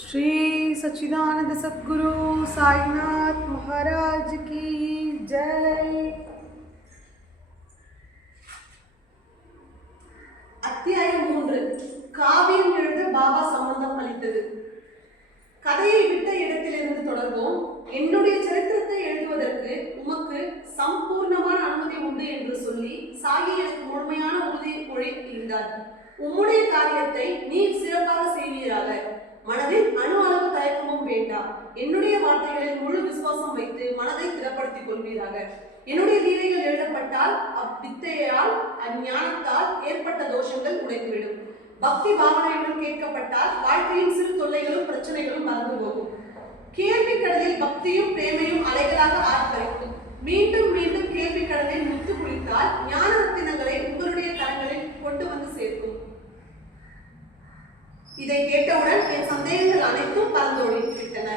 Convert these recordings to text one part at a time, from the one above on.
श्री सच्चिदानंद सद्गुरु साईनाथ महाराज की जय। அத்தியாயம் 3 காவியம் எழுத பாபா சம்பந்தம் அளித்தது. கதையை விட்ட இடத்திலிருந்து தொடர்வோம். என்னுடைய சரித்திரத்தை எழுதுவதற்கு உமக்கு சம்பூர்ணமான அனுமதி உண்டு என்று சொல்லி சாயி எனக்கு முழுமையான உறுதிமொழி இருந்தார். உம்முடைய காரியத்தை நீர் சிறப்பாக செய்வீராக. மனதில் அணு அளவு தயக்கமும் வேண்டாம். என்னுடைய வார்த்தைகளில் முழு விசுவாசம் வைத்து மனதை திடப்படுத்திக் கொள்வீராக. என்னுடைய லீலைகள் எழுதப்பட்டால் அவ்வித்தையால் அஞ்ஞானத்தால் ஏற்பட்ட தோஷங்கள் உடைந்துவிடும். பக்தி பாவனையுடன் கேட்கப்பட்டால் வாழ்க்கையின் சிறு தொல்லைகளும் பிரச்சனைகளும் மறந்து போகும். கேள்வி கடலில் பக்தியும் பிரேமையும் அலைகளாக ஆர்ப்பரிக்கும். மீண்டும் மீண்டும் கேள்வி கடலில் முத்து குளித்தால் ஞான ரத்தினங்களை உங்களுடைய கரங்களில் கொண்டு வந்து சேர்க்கும். இதை கேட்டவுடன் என் சந்தேகங்கள் அனைத்தும் பறந்தோடி விட்டன.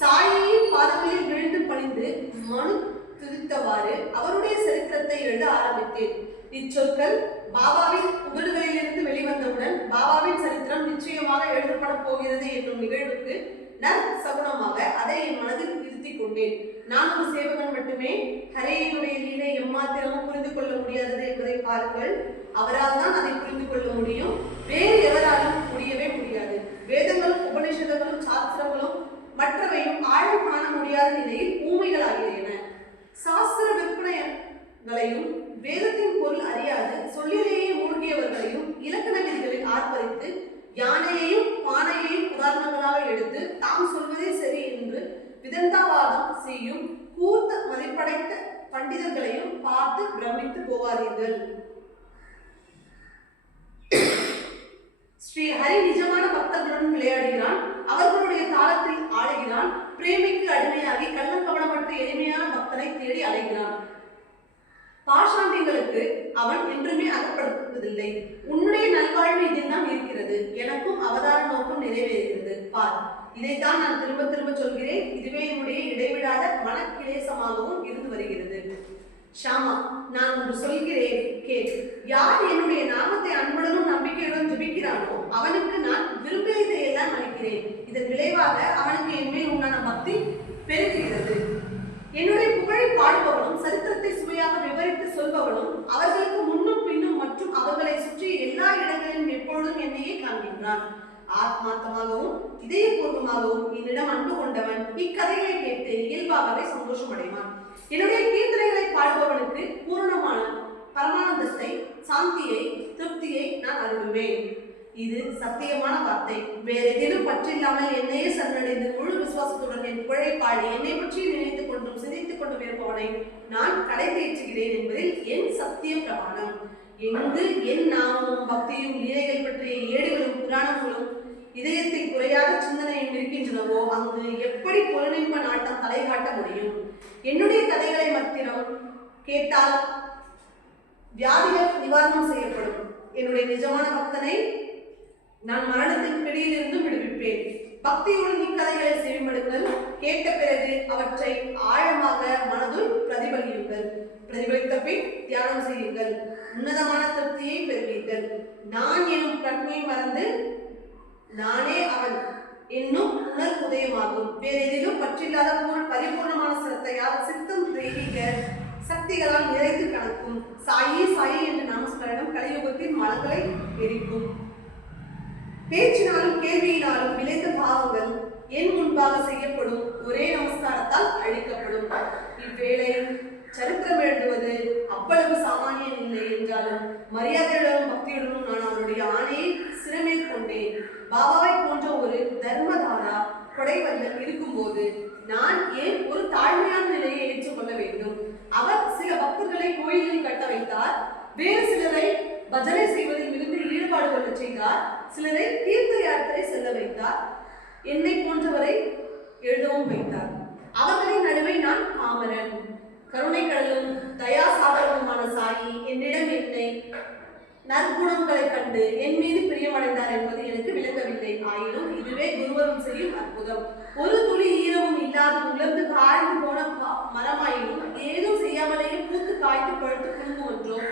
சாயியின் பாதங்களில் விழுந்து பணிந்து மனு துதித்தவாறு அவருடைய சரித்திரத்தை எழுத ஆரம்பித்தேன். இச்சொற்கள் பாபாவின் உதடுகளிலிருந்து வெளிவந்தவுடன் பாபாவின் சரித்திரம் நிச்சயமாக எழுதப்பட போகிறது என்னும் நிகழ்வுக்கு சகுனமாக அதை என் மனதில் நிறுத்திக் கொண்டேன். நான் ஒரு சேவகன் மட்டுமே. ஹரேயினுடைய லீலை எம்மாத்திரமும் புரிந்து கொள்ள முடியாதது என்பதை பாருங்கள். அவரால் தான் அதை புரிந்து கொள்ள முடியும். வேறு எவராலும் முடியவே முடியாது. வேதங்களும் உபநிஷதங்களும் சாஸ்திரங்களும் மற்றவையும் ஆழம் காண முடியாத நிலையில் ஊமைகளாகின்றன. சாஸ்திர விற்பனைகளையும் வேதத்தின் பொருள் அறியாது சொல்லிலேயே மூழ்கியவர்களையும் இலக்கண விதிகளில் ஆர்ப்பரித்து யானையையும் பானையையும் உதாரணங்களாக எடுத்து தாம் சொல்வதே சரி என்று விதந்தாவாதம் செய்யும் கூர்த்த மதிப்படைத்த பண்டிதர்களையும் பார்த்து பிரமித்து போவாதீர்கள். ஸ்ரீ ஹரி நிஜமான பக்தர்களுடன் விளையாடுகிறான். அவர்களுடைய தாளத்தில் ஆடுகிறான். பிரேமிக்கு அடிமையாகி கள்ளக்கவனமற்ற எளிமையான பக்தனை தேடி அலைகிறான். பாஷாண்டிகளுக்கு அவன் என்றுமே அகப்படுத்துவதில்லை. உன்னுடைய நல்வாழ்வு இதில் தான் இருக்கிறது. எனக்கும் அவதார நோக்கம் நிறைவேறுகிறது. பார், இதைத்தான் நான் திரும்ப திரும்ப சொல்கிறேன். இதுவே என்னுடைய இடைவிடாத மனக்கிளேசமாகவும் இருந்து வருகிறது. ஷாமா, நான் ஒன்று சொல்கிறேன் கேள். யார் என்னுடைய நாமத்தை அன்புடனும் நம்பிக்கையுடன் ஜபிக்கிறானோ அவனுக்கு நான் விரும்பியதை எல்லாம் அளிக்கிறேன். இதன் விளைவாக அவனுக்கு என் மேல் உண்டான பக்தி பெருகுகிறது. என்னுடைய புகழை பாடுபவனும் சரித்திரத்தை சுவையாக விவரித்து சொல்பவனும் அவர்களுக்கு முன்னும் பின்னும் மற்றும் அவர்களை சுற்றி எல்லா இடங்களிலும் எப்பொழுதும் என்னையே காண்கின்றான். ஆத்மார்த்தமாகவும் இதயபூர்வமாகவும் என்னிடம் அன்பு கொண்டவன் இக்கதைகளை கேட்டு இயல்பாகவே சந்தோஷம் அடைவான். என்னுடைய கீர்த்தனைகளை பாடுபவனுக்கு பூரணமான பரமானந்தத்தை, சாந்தியை, திருப்தியை நான் அருள்வேன். இது சத்தியமான வார்த்தை. வேற எதிலும் பற்றில்லாமல் என்னையே சரணடைந்து முழு விசுவாசத்துடன் என் புகழை பாடி என்னை பற்றி நினைத்துக் கொண்டும் சிந்தித்துக் கொண்டும் இருப்பவனை நான் கடை தேற்றுகிறேன் என்பதில் என் சத்திய பிரமாணம். எங்கு என் நாமமும் பக்தியும் லீலைகள் பற்றிய ஏடுகளும் புராணங்களும் இதயத்தை குறையாத சிந்தனையும் இருக்கின்றனவோ அங்கு எப்படி பொருளின்ப நாட்டம் தலை காட்ட முடியும்? என்னுடைய கதைகளை மாத்திரம் கேட்டால் வியாதிகள் நிவாரணம் செய்யப்படும். என்னுடைய நிஜமான பக்தனை நான் மரணத்தின் பிடியிலிருந்து விடுவிப்பேன். பக்தியுடன் இக்கதைகளை செவிமடுங்கள். கேட்ட பிறகு அவற்றை ஆழமாக மனதுள் பிரதிபலியுங்கள். பிரதிபலித்த பின் தியானம் செய்யுங்கள். உன்னதமான திருப்தியை பெறுவீர்கள். நான் எனும் பிரக்ஞை மறந்து நானே அவன் என்னும் உணர் உதயமாகும். வேறு எதிலும் பற்றில்லாத பரிபூர்ணமான சிரத்தையால் சித்தம் தெய்வீக சக்திகளால் நிறைந்து கணக்கும். சாயி சாயி என்ற நாமஸ்மரணம் கலியுகத்தின் மலங்களை எரிக்கும். பேச்சினாலும் கேள்வியினாலும் விளைந்த பாவங்கள் என் முன்பாக செய்யப்படும் ஒரே நமஸ்காரத்தால் அழிக்கப்படும். இவ்வேளை சரித்திரம் எழுதுவது அவ்வளவு சாமானியம் இல்லை என்றாலும் மரியாதையுடனும் பக்தியுடனும் நான் அவருடைய ஆணையை சிறமேல் கொண்டேன். பாபாவை போன்ற ஒரு தர்மதாரா கொடைவல்லர் இருக்கும்போது நான் ஏன் ஒரு தாழ்மையான நிலையை ஏற்றுக்கொள்ள வேண்டும்? அவர் சில பக்தர்களை கோயிலில் கட்ட வைத்தார். வேறு சிலரை பஜனை செய்வதில் மிகுந்த ஈடுபாடு கொள்ள செய்தார். சிலரை தீர்த்த யாத்திரை செல்ல வைத்தார். என்னை போன்றவரை எழுதவும் வைத்தார். அவர்களின் நடுவே நான் காமரன். கருணை கடலும் தயாசாகரமுமான சாயி என்னிடம் என்னை நற்குணங்களை கண்டு என் மீது பிரியமடைந்தார் என்பது எனக்கு விளங்கவில்லை. ஆயினும் இதுவே குருவரும் செய்யும் அற்புதம். ஒரு துளி ஈரமும் இல்லாத உலர்ந்து காய்ந்து போன மரமாயினும் ஏதும் செய்யாமலேயே பூத்து காய்த்து பழுத்து குலுங்குகின்றோம்.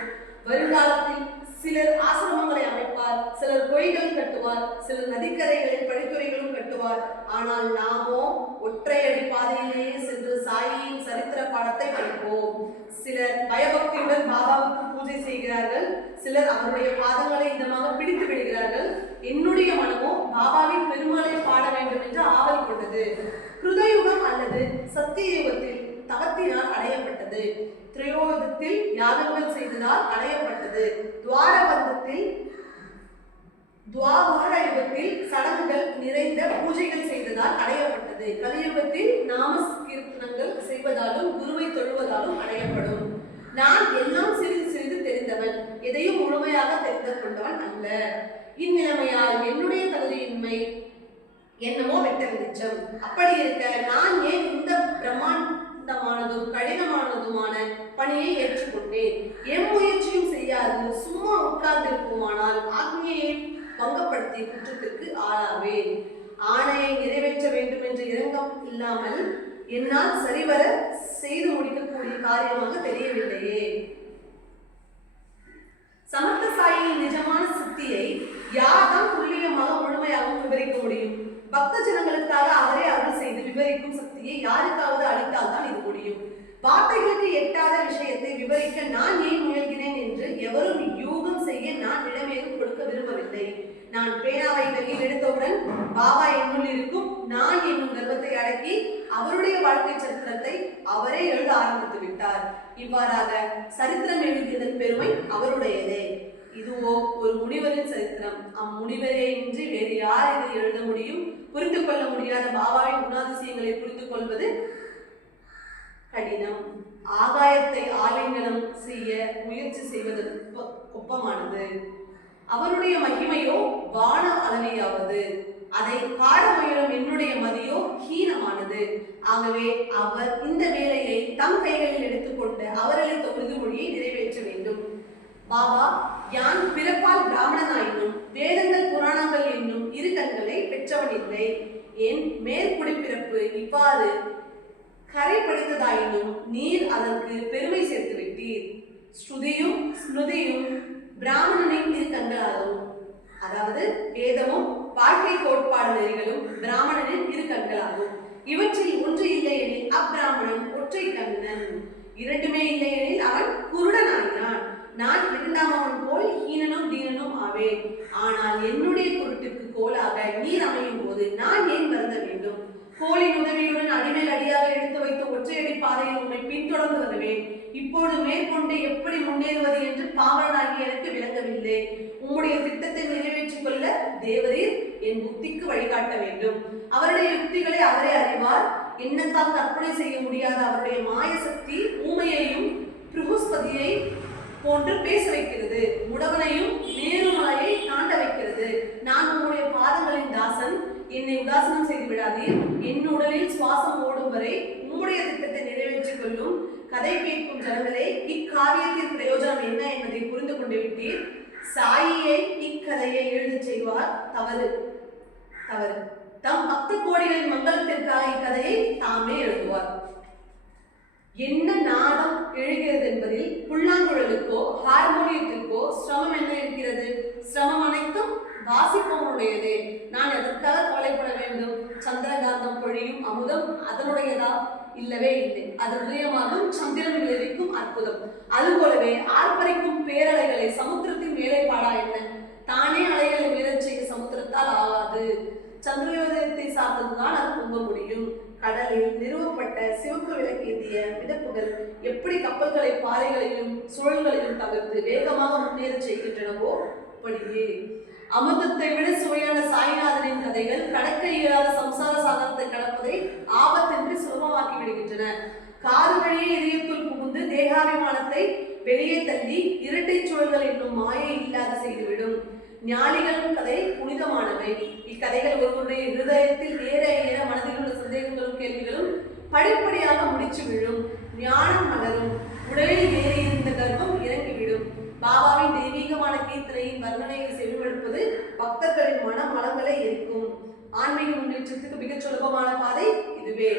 வருங்காலத்தில் சிலர் ஆசிரமங்களை அமைப்பார், சிலர் கோயில்கள் கட்டுவார், சிலர் நதிக்கரைகளில் படித்துறைகளும் கட்டுவார். செல்வார். ஆனால் நாமோ ஒற்றையடி பாதையிலேயே சென்று சாயியின் சரித்திர பாடத்தை படிப்போம். சிலர் பயபக்தியுடன் பாபாவுக்கு பூஜை செய்கிறார்கள், சிலர் அவருடைய பாதங்களை இதமாக பிடித்து விடுகிறார்கள். என்னுடைய மனமோ பாபாவின் பெருமாளை பாட வேண்டும் என்று ஆவல் கொண்டது. கிருதயுகம் அல்லது சத்திய யுகத்தில் தவத்தினால் அடையப்பட்டது, திரையோகத்தில் யாகங்கள் செய்ததால் அடையப்பட்டது, துவாபர யுகத்தில் சடங்குகள் நிறைந்த பூஜைகள் செய்ததால் அடையப்பட்டது, கலியுகத்தில் நாம கீர்த்தனங்கள் செய்வதாலும் குருவை தொழுவதாலும் அடையப்படும். நான் எல்லாம் சிறிது சிறிது தெரிந்தவன், எதையும் முழுமையாக தெரிந்து கொண்டவன் அல்ல. இந்நிலைமையால் என்னுடைய தகுதியின்மை என்னமோ வெட்ட வெளிச்சம். அப்படி இருக்க நான் ஏன் இந்த பிரம்மாண்டமானதும் கடினமானதுமான பணியை ஏற்றுக்கொண்டேன்? என் முயற்சியும் செய்யாது சும்மா உட்கார்ந்திருக்குமானால் ஆக்ஞையை பங்கப்படுத்தி குற்றத்திற்கு ஆளாவேன். ஆணையை நிறைவேற்ற வேண்டும் என்ற இரங்கம் இல்லாமல் என்னால் சரிவர செய்து முடிக்கக்கூடிய காரியமாக தெரியவில்லையே. சமர்த்த சாயியின் நிஜமான சித்தியை யார்தான் துல்லியமாக முழுமையாகவும் விவரிக்க முடியும்? பக்த ஜனங்களுக்காக அவரே அருள் செய்து விவரிக்கும் சக்தியை யாருக்காவது அளித்தால் தான் இது முடியும். வார்த்தைகளுக்கு எட்டாத விஷயத்தை விவரிக்க நான் ஏன் முயல்கிறேன் என்று எவரும் யூகம் செய்ய நான் இடமேதும் கொடுக்க விரும்பவில்லை. நான் பேனாவை கையில் எடுத்தவுடன் பாபா என்னுள் இருக்கும் நான் என்னும் கர்வத்தை அடக்கி அவருடைய வாழ்க்கை சரித்திரத்தை அவரே எழுத ஆரம்பித்து விட்டார். இவ்வாறாக சரித்திரம் எழுதியதன் பெருமை அவருடையதே. இதுவோ ஒரு முனிவரின் சரித்திரம். அம்முனிவரே இன்றி வேறு யார் இதை எழுத முடியும்? புரிந்து கொள்ள முடியாத பாபாவின் குணாதிசயங்களை புரிந்து கொள்வது கடினம். ஆகாயத்தை ஆலிங்கனம் செய்ய முயற்சி செய்வது ஒப்பமானது. அவருடைய மகிமையோ வான அளவியாவது, அதை பாட முயலும் என்னுடைய மதியோ ஹீனமானது. ஆகவே அவர் இந்த வேலையை தம் கைகளில் எடுத்துக்கொண்டு அவரளித்த உறுதிமொழியை நிறைவேற்ற வேண்டும். பாபா யான் பிறப்பால் பிராமணனாயினும் வேதங்கள் புராணங்கள் என்னும் இரு கண்களை பெற்றவன் இல்லை. என் மேற்குடிப்பிறப்பு இவ்வாறு கரை படித்ததாயினும் நீர் அதற்கு பெருமை சேர்த்து விட்டீர். ஸ்ருதியும் ஸ்மிருதியும் பிராமணனின் இரு கண்களாகும். அதாவது வேதமும் வாழ்க்கை கோட்பாடு நெறிகளும் பிராமணனின் இரு கண்களாகும். இவற்றில் ஒன்று இல்லையெனில் அப்பிராமணன் ஒற்றை கண்ணன், இரண்டுமே இல்லையெனில் அவன் குருடனாகிறான். நான் இரண்டாமவன் போல் ஹீனனும் தீனனும் ஆவேன். ஆனால் என்னுடைய குருட்டுக்கு கோலாக நீர் அமையும் போது நான் ஏன் வருந்த வேண்டும்? கோலின் உதவியுடன் அடிமேல் அடியாக எடுத்து வைத்த ஒற்றையடி பாதையில் உண்மை பின்தொடர்ந்து வருவேன். இப்போது மேற்கொண்டு எப்படி முன்னேறுவது என்று பாவனாகி எனக்கு விளங்கவில்லை. உம்முடைய திட்டத்தை நிறைவேற்றிக் கொள்ள தேவரீர் என் புத்திக்கு வழிகாட்ட வேண்டும். அவருடைய யுக்திகளை அவரே அறிவார். எண்ணத்தால் கற்பனை செய்ய முடியாத அவருடைய மாய சக்தி ஊமையையும் பிருகுஸ்பதியை போன்று பேச வைக்கிறது, முடவனையும் மேருமலையை தாண்ட வைக்கிறது. நான் உங்களுடைய பாதங்களின் தாசன், என்னை உதாசனம் செய்து விடாதீர். என் உடலில் சுவாசம் ஓடும் வரை உங்களுடைய திட்டத்தை நிறைவேற்றிக் கொள்ளும். கதை கேட்கும் ஜனங்களே, இக்காவியத்தின் பிரயோஜனம் என்ன என்பதை புரிந்து கொண்டு விட்டீர். சாயியை இக்கதையை எழுதச் செய்வார் தவறு. தம் பக்த கோடிகளின் மங்களத்திற்காக இக்கதையை தாமே எழுதுவார். என்ன நாதம் எழுகிறது என்பதில் புல்லாங்குழலுக்கோ ஹார்மோனியத்திற்கோ சிரமம் என்ன இருக்கிறது? சிரமம் அனைத்தும் வாசிப்பவனுடையதே. நான் எதற்காக கவலைப்பட வேண்டும்? சந்திரகாந்தம் பொழியும் அமுதம் அதனுடையதா? இல்லவே இல்லை. அது உதயமாகும் சந்திரன் விளைவிக்கும் அற்புதம். அதுபோலவே ஆர்ப்பரிக்கும் பேரலைகளை சமுத்திரத்தின் வேலைப்பாடா என்ன? தானே அலைகளை உயரச் செய்ய சமுத்திரத்தால் ஆகாது. சந்திரோதயத்தை சார்ந்ததுதான் அது பொங்க முடியும். கடலில் நிறுவப்பட்ட சிவப்பு விளக்கேந்திய மிதப்புகள் எப்படி கப்பல்களை பாறைகளையும் சுழல்களையும் தவிர்த்து வேகமாக முன்னேற செய்கின்றனவோ அப்படியே அமிர்தத்தை விட சுவையான சாய்நாதனின் கதைகள் கடக்க இயலாத சம்சார சாகரத்தை கடப்பதை ஆபத்தின்றி சுலபமாக்கி விடுகின்றன. காது வழியே இதயத்துள் புகுந்து தேகாபிமானத்தை வெளியே தள்ளி இரட்டை சுழல்கள் என்னும் மாயை இல்லாத செய்துவிடும். ஞானிகளின் கதை புனிதமானவை. இக்கதைகள் ஒருவருடைய இருதயத்தில் ஏற ஏற மனதில் உள்ள சந்தேகங்களும் கேள்விகளும் படிப்படியாக முடிச்சு விழும். ஞானம் மலரும். உடலில் ஏறியிருந்த கர்ப்பம் இறங்கிவிடும். பாபாவின் தெய்வீகமான கீர்த்தனையின் வர்ணனையை செவிமடுப்பது பக்தர்களின் மன மலங்களை எரிக்கும். ஆன்மீக முன்னேற்றத்துக்கு மிகச் சுலபமான பாதை இதுவே.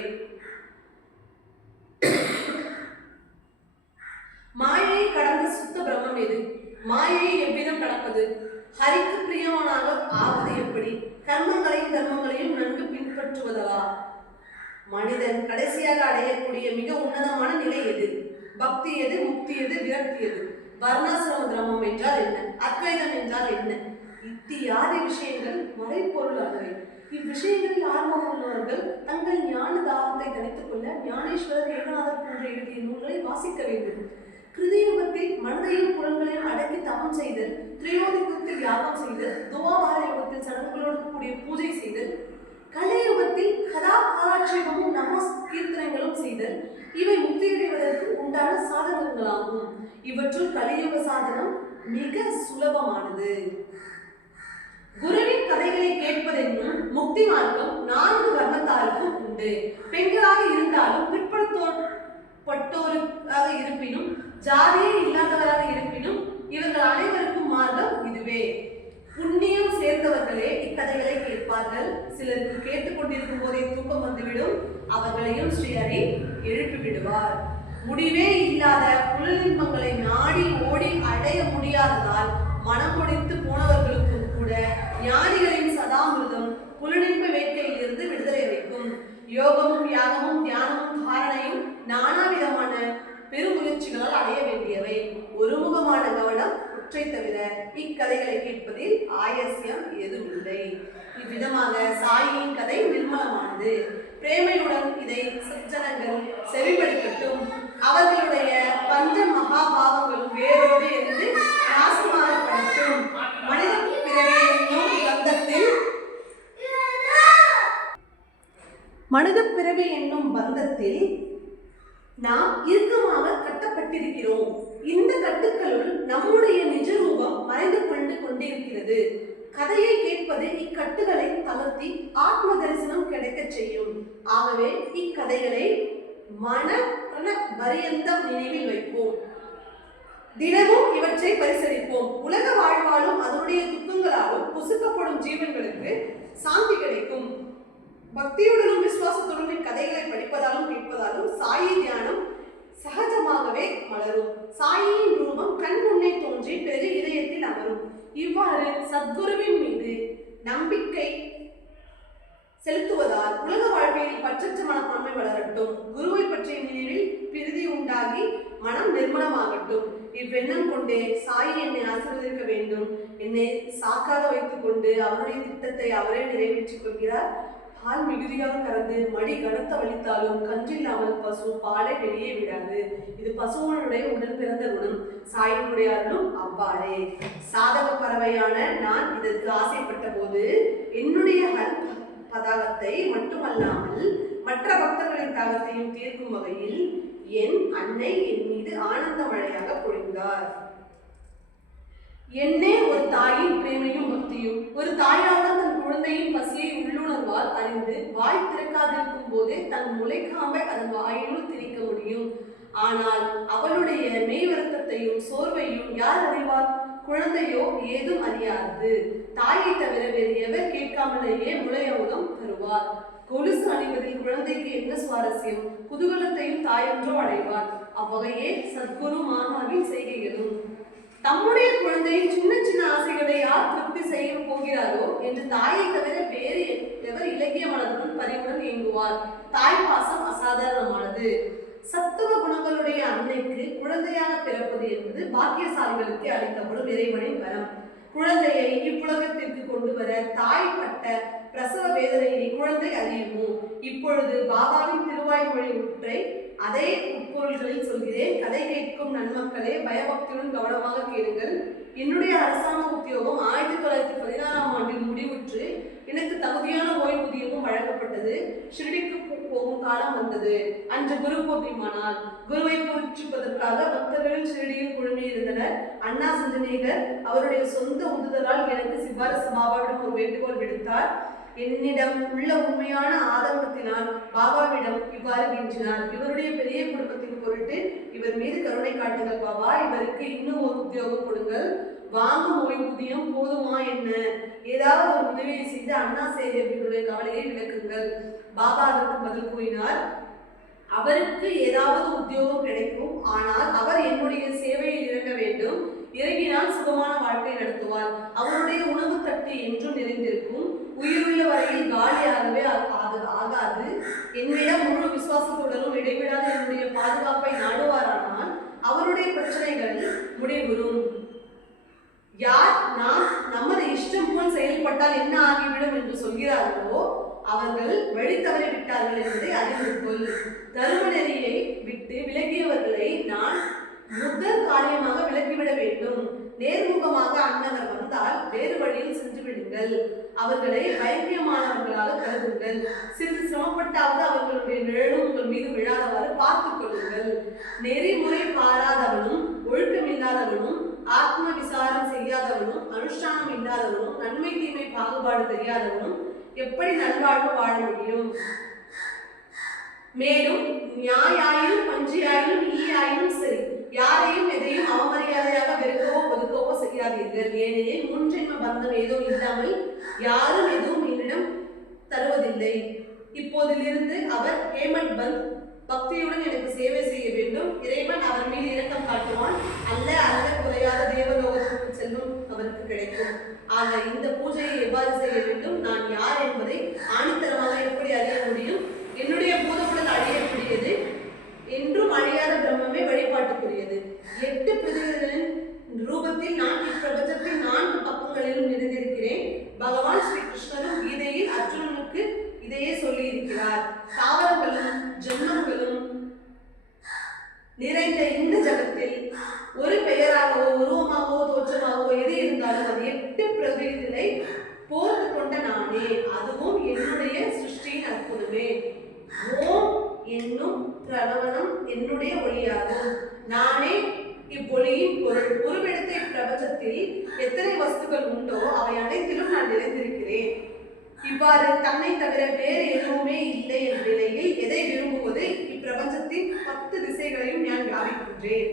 மாயை கடந்த சுத்த பிரம்மம் எது? மாயை எவ்விதம் கடப்பது? ஹரிக்கு பிரியமானாக ஆவது எப்படி? கர்மங்களையும் தர்மங்களையும் நன்கு பின் மனிதன் கடைசியாக அடையக்கூடிய மிக உன்னதமான நிலை எது? பக்தி எது? முக்தி எது? விரக்தி எது? வர்ணாசிரம தர்மம் என்றால் என்ன? அத்வைதம் என்றால் என்ன? இத்தியாதி விஷயங்கள் மறைப்பொருளானவை. இவ்விஷயங்களில் ஆர்வம் உள்ளவர்கள் தங்கள் ஞான தாகத்தை தணித்துக் கொள்ள ஞானேஸ்வரர் ஏகநாதர் போன்ற எழுதிய நூல்களை வாசிக்க வேண்டும். கிருதியுகத்தில் மனதையும் புலன்களையும் அடக்கி தவம் செய்தல், திரையோதிகத்தில் யாகம் செய்தல், துவாபார யுகத்தில் சடங்குகளோடு கூடிய பூஜை செய்தல், கலியுகத்தில் கதா காலாட்சேபமும் நம கீர்த்தனங்களும் செய்தல் இவை முக்தியடைவதற்கு உண்டான சாதனங்களாகும். இவற்றுள் கலியுக சாதனம் மிக சுலபமானது. குருவின் கதைகளை கேட்பதென்னும் முக்தி மார்க்கம் 4 வர்ணத்தாருக்கும் உண்டு. பெண்களாக இருந்தாலும் பிற்படுத்தப்பட்டோராக இருப்பினும் ஜாதியே இல்லாதவராக இருப்பினும் இவர்கள் அனைவருக்கும் மார்க்கம் இதுவே. புண்ணியம் சேர்ந்தவர்களே இக்கதைகளை கேட்பார்கள். சிலருக்கு கேட்டுக்கொண்டிருக்கும் போதே தூக்கம் வந்துவிடும். அவர்களையும் ஸ்ரீ ஹரி எழுப்பி விடுவார். முடிவே இல்லாத புலனின்பங்களை நாடி ஓடி அடைய முடியாததால் மனம் முடித்து போனவர்களுக்கும் கூட ஞானிகளின் சதாமிருதம் புலனின்ப வேட்கையிலிருந்து விடுதலை அளிக்கும். யோகமும் யாகமும் தியானமும் தாரணையும் நானாவிதமான பெருமுயற்சிகளால் அடைய வேண்டியவை. ஒருமுகமான கவனம் ஒற்றை தவிர இக்கதைகளை கேட்பதில் ஆயசியம் எதுவில்லை. இவ்விதமாக சாயின் கதை நிர்மலமானது. பிரேமையுடன் இதை சஜ்ஜனங்கள் செவிமடுக்கட்டும். அவர்களுடைய பஞ்ச மகாபாவங்களும் வேரோடு இருந்து நாசமாகப்படட்டும். மனித பிறவி என்னும் பந்தத்தில் நாம் இறுக்கமாக கட்டப்பட்டிருக்கிறோம். இந்த கட்டுக்களுள் நம்முடைய நிஜ ரூபம் மறைந்து கொண்டு கொண்டிருக்கிறது. கதையை கேட்பது இக்கட்டுகளை தளர்த்தி ஆத்ம தரிசனம் கிடைக்க செய்யும். ஆகவே இக்கதைகளை மன பரியந்தம் நினைவில் வைப்போம். தினமும் இவற்றை பரிசீலிப்போம். உலக வாழ்வாலும் அதனுடைய துக்கங்களாலும் புசுக்கப்படும் ஜீவன்களுக்கு சாந்தி கிடைக்கும். பக்தியுடனும் விசுவாசத்துடனும் இக்கதைகளை படிப்பதாலும் கேட்பதாலும் சாயி தியானம் சகஜமாகவே மலரும். சாயியின் ரூபம் கண் முன்னே தோன்றி பிறகு இதயத்தில் அமரும். இவ்வாறு சத்குருவின் மீது நம்பிக்கை செலுத்துவதால் உலக வாழ்க்கையில் பற்றற்ற மனப்பான்மை வளரட்டும். குருவை பற்றிய நினைவில் பிரீதி உண்டாகி மனம் நிர்மலமாகட்டும். இவ்வெண்ணம் கொண்டே சாயி என்னை ஆசீர்வதிக்க வேண்டும். என்னை சாக்காக வைத்துக் கொண்டு அவருடைய திட்டத்தை அவரே நிறைவேற்றிக் கொள்கிறார். பால் மிகுதியாக கறந்து மடி கனத்த வலித்தாலும் கன்றில்லாமல் பசு பாலை வெளியே விடாது. இது பசுவனுடைய உடல் பிறந்த குணம். சாயினுடைய அருளும் அவ்வாறே. சாதக பறவையான நான் இதற்கு ஆசைப்பட்ட போது என்னுடைய பதாகத்தை மட்டுமல்லாமல் மற்ற பக்தர்களின் தாகத்தையும் தீர்க்கும் வகையில் என் அன்னை என் மீது ஆனந்த மழையாக பொழிந்தார். என்னே ஒரு தாயின் பிரேமையும் பக்தியும். ஒரு தாயாக தன் குழந்தையின் பசியை உள்ளுணர்வால் அறிந்து வாய் திறக்காதிருக்கும் போதே தன் முளைக்காம்பை அதன் வாயினுள் திணிக்க முடியும். ஆனால் அவளுடைய மெய் வருத்தத்தையும் சோர்வையும் யார் அறிவார்? குழந்தையோ ஏதும் அறியாது. தாயை தவிர வேறு எவர் கேட்காமலேயே முளையமுதம் தருவார். கொலுசு அணிவதில் குழந்தைக்கு என்ன சுவாரஸ்யம்? குதூகலத்தையும் தாயொன்றோ அடைவார். அவ்வகையே சத்குரு மாமாவின் செய்கைகளும். தம்முடைய குழந்தையின் சின்ன சின்ன ஆசைகளை யார் திருப்தி செய்ய போகிறாரோ என்று தாயை தவிர வேறு எவர் இலக்கிய மனதுடன் பரிவுடன் இயங்குவார். தாய் பாசம் அசாதாரணமானது. சத்துவ குணங்களுடைய அன்னைக்கு குழந்தையாக பிறப்பது என்பது பாக்கியசாலிகளுக்கு அளிக்கப்படும் இறைவனின் வரம். குழந்தையை இவ்வுலகத்திற்கு கொண்டு வர தாய் பட்ட பிரசவ வேதனையை குழந்தை அறியுமோ? இப்பொழுது பாபாவின் திருவாய்மொழி ஒற்றை அதே உட்பொருள்களில் சொல்கிறேன். கதை கேட்கும் நன்மக்களே, பயபக்தியுடன் கவனமாக கேளுங்கள். என்னுடைய அரசாங்க உத்தியோகம் 1916ஆம் ஆண்டில் முடிவுற்று எனக்கு தகுதியான ஓய்வூதியமும் வழங்கப்பட்டது. ஷிரடிக்கு போகும் காலம் வந்தது. அன்று குரு பூர்ணிமானால் குருவை போற்றுவதற்காக பக்தர்கள் ஷிரடியில் குழுமி இருந்தனர். அண்ணா சஞ்சனேகர் அவருடைய சொந்த உந்துதலால் எனக்கு சிபாரசு பாபாவிடம் ஒரு வேண்டுகோள் விடுத்தார். என்னிடம் உள்ள உண்மையான ஆதங்கத்தினால் பாபாவிடம் இவ்வாறு கெஞ்சினார். இவருடைய பெரிய குடும்பத்தின் பொருட்டு இவர் மீது கருணை காட்டுங்கள் பாபா. இவருக்கு இன்னும் ஒரு உத்தியோகம் கொடுங்கள். வாங்கும் ஓய்வூதியம் போதுமா என்ன? ஏதாவது ஒரு உதவியை செய்து அண்ணா சேகரிப்பினுடைய கவலையை விளக்குங்கள். பாபா அதற்கு பதில் கூறினார், அவருக்கு ஏதாவது உத்தியோகம் கிடைக்கும். ஆனால் அவர் என்னுடைய சேவையில் இறங்க வேண்டும். இறங்கினால் சுகமான வாழ்க்கை நடத்துவார். அவருடைய உணவு தட்டு என்றும் நிறைந்திருக்கும். உயிருள்ள வரையில் காலியாகவே ஆகாது. என்னிடம் வழிபட்டால் என்ன ஆகிவிடும் என்று சொல்கிறார்களோ அவர்கள் வழி தவறி விட்டார்கள் என்பதை அறிந்து கொள். தர்ம நெறியை விட்டு விலகியவர்களை நான் முதல் காரியமாக விலக்கிவிட வேண்டும். நேர்முகமாக அன்னவர் வந்தால் வேறு வழியில் சென்று விடுங்கள். அவர்களை வைத்தியமானவர்களாக கருதுங்கள். சிறிது சிரமப்பட்டாவது அவர்களுடைய நிழலும் உங்கள் மீது விழாதவாறு பார்த்துக் கொள்ளுங்கள். நெறிமுறை பாராதவனும் ஒழுக்கமில்லாதவனும் ஆத்ம விசாரம் செய்யாதவனும் அனுஷ்டானம் இல்லாதவனும் நன்மை தீமை பாகுபாடு தெரியாதவனும் எப்படி நல்வாழ்வு வாழ முடியும்? மேலும் நியாயாயினும் பன்றியாயினும் ஈயாயினும் சரி, யாரையும் எதையும் அவமரியாதையாக வெறுக்கவோ ஒதுக்கவோ செய்யாதீர்கள். ஏனெனில் முன்ஜென்ம பந்தம் ஏதோ இல்லாமல் யாரும் எதுவும் என்னிடம் தருவதில்லை. இப்போதிலிருந்து அவர் ஹேமட் பந்த் பக்தியுடன் எனக்கு சேவை செய்ய வேண்டும். இறைவன் அவர் மீது இரக்கம் காட்டுவான். அல்ல குறையாத தேவலோகத்திற்கு செல்லும் அவருக்கு கிடைக்கும். ஆக இந்த பூஜையை எவ்வாறு செய்ய வேண்டும், நான் யார் என்பதை ஆணித்தரமாக எப்படி அறிய முடியும்? என்னுடைய பூதமுடன் அழியக்கூடியது என்றும் அழியாத பிரம்மமே வழிபாட்டுக்குரியது. 8 பிரதிகளின் ரூபத்தில் நான் இப்பிரபஞ்சத்தின் 4 பக்கங்களிலும் நிறைந்திருக்கிறேன். பகவான் ஸ்ரீ கிருஷ்ணரும் கீதையில் அர்ஜுனனுக்கு இதையே சொல்லி இருக்கிறார். தாவரங்களும் ஜென்மங்களும் நிறைந்த இந்த ஜகத்தில் ஒரு பெயராகவோ உருவமாகவோ தோற்றமாகவோ எது இருந்தாலும் அது 8 பிரதிகளை போர்த்து கொண்ட நானே. அதுவும் என்னுடைய சிருஷ்டியின் அற்புதமே. ஓம் என்னும் பிரணவனம் என்னுடைய ஒளியாகும். நானே இப்பொழியின் பொருள். ஒருவிடத்தை பிரபஞ்சத்தில் எத்தனை வஸ்துக்கள் உண்டோ அவை அனைத்திலும் நான் நிறைந்திருக்கிறேன். இவ்வாறு தன்னை தவிர வேறு எதுவுமே இல்லை என்ற நிலையில் எதை விரும்புவது? இப்பிரபஞ்சத்தின் 10 திசைகளையும் நான் வியாபிக்கின்றேன்.